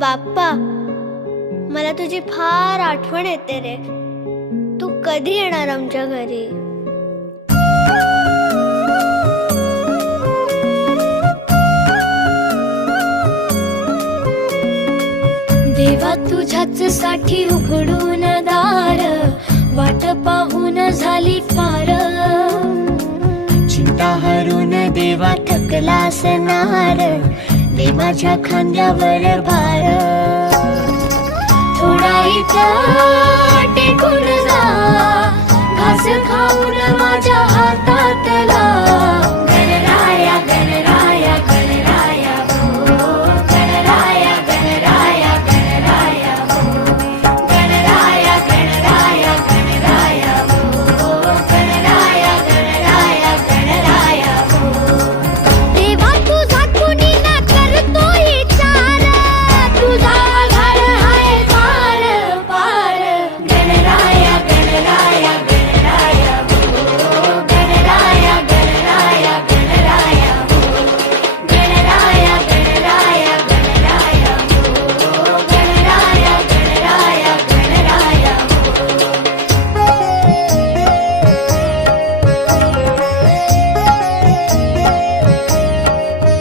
बाप्पा, मला तुझी फार आठवण येते रे. तू कधी येणार आमच्या घरी? देवा तुझ्याच साठी उघडून दार, वाट पाहून झाली फार. चिंता हरून देवा थकला असणार, दे माझ्या खांद्यावर भार. थोडा इथं टेकून जा, घास खाऊन माझ्या